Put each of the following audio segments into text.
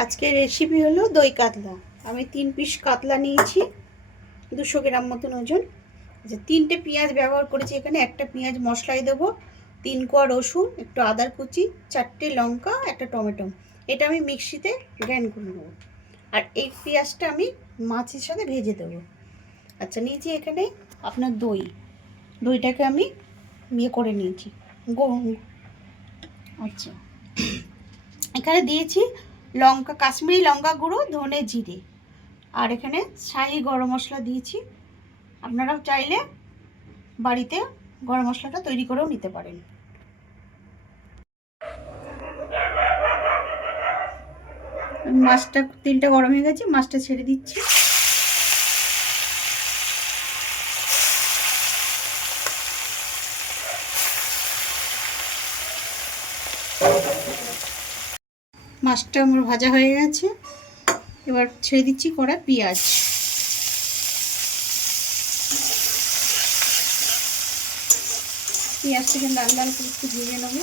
আজকের রেসিপি হলো দই কাতলা। আমি 3 পিস কাতলা নিয়েছি, 200 গ্রাম মতন ওজন। যে 3টে পেঁয়াজ ব্যবহার করেছি এখানে। একটা পেঁয়াজ মশলায় দেবো, 3 কোয়া রসুন, একটু আদার কুচি, 4টে লঙ্কা, একটা টমেটো। এটা আমি মিক্সিতে গ্রাইন্ড করে নেবো। আর এই পেঁয়াজটা আমি মাছের সাথে ভেজে দেবো। আচ্ছা, নিয়েছি এখানে আপনার দইটাকে আমি করে নিয়েছি। আচ্ছা, এখানে দিয়েছি লঙ্কা, কাশ্মীরি লঙ্কা গুঁড়ো, ধনে, জিরে। আর এখানে শাহি গরম মশলা দিয়েছি। আপনারাও চাইলে বাড়িতে গরম মশলাটা তৈরি করেও নিতে পারেন। মাছটা, তেলটা গরম হয়ে গেছে, মাছটা ছেড়ে দিচ্ছি। মাছটা আমার ভাজা হয়ে গেছে, এবার ছেড়ে দিচ্ছি কড়া পেঁয়াজ। পেঁয়াজটাকে লাল লাল করে একটু ভেজে নেব।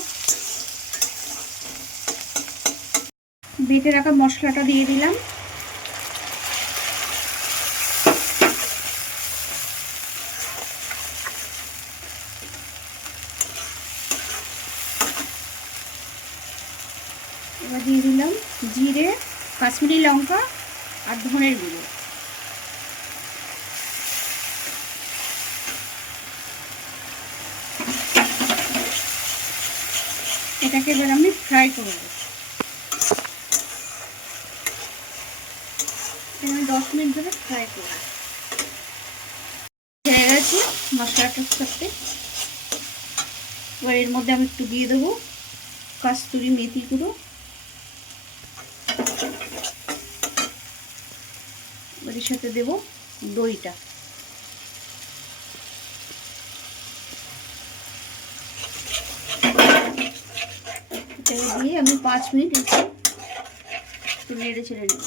বেটে রাখা মশলাটা দিয়ে দিলাম। এবার দিয়ে দিলাম জিরে, কাশ্মীরি লঙ্কা আর ধনের গুঁড়ো। এটাকে এবার আমি ফ্রাই করব। আমি 10 মিনিট ধরে ফ্রাই করব। হয়ে গেছে মশলাটার সাথে। এবার এর মধ্যে আমি একটু দিয়ে দেবো কাস্তুরি মেথি গুঁড়ো। এবার এর সাথে দেবো দইটা। এটাকে দিয়ে আমি 5 মিনিট একটু নেড়ে ছেড়ে নেব।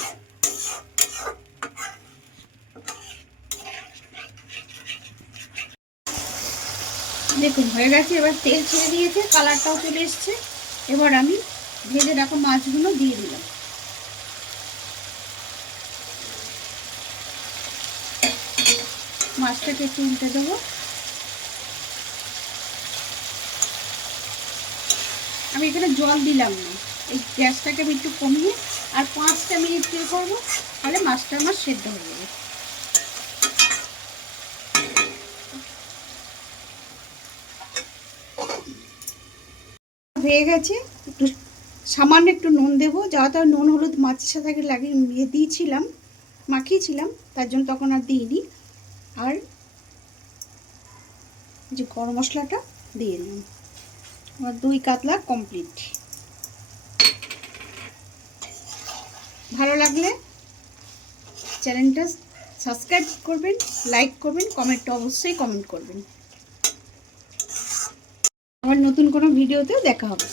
দেখুন হয়ে গেছে। এবার তেল ছেড়ে দিয়েছে, কালারটাও চলে এসছে। এবার আমি ভেজে রাখা মাছগুলো দিয়ে দিলাম। মাছটাকে একটু উল্টে দেবো। আমি এখানে জল দিলাম না, এই গ্যাসটাকে আমি একটু কমিয়ে আর 5টা মিনিট দিয়ে করবো, তাহলে মাছটা আমার সেদ্ধ হয়ে যাবে। হয়ে গেছে। একটু সামান্য একটু নুন দেবো, যেহেতু নুন হলুদ মাছের সাথে লাগিয়ে দিয়েছিলাম, মাখিয়েছিলাম, তার জন্য তখন আর দিইনি। আর যে গরম মশলাটা দিয়ে দিলাম। আমার দই কাতলা কমপ্লিট। ভালো লাগলে চ্যানেলটা সাবস্ক্রাইব করবেন, লাইক করবেন, কমেন্টটা অবশ্যই কমেন্ট করবেন। আবার নতুন কোনো ভিডিওতেও দেখা হবে।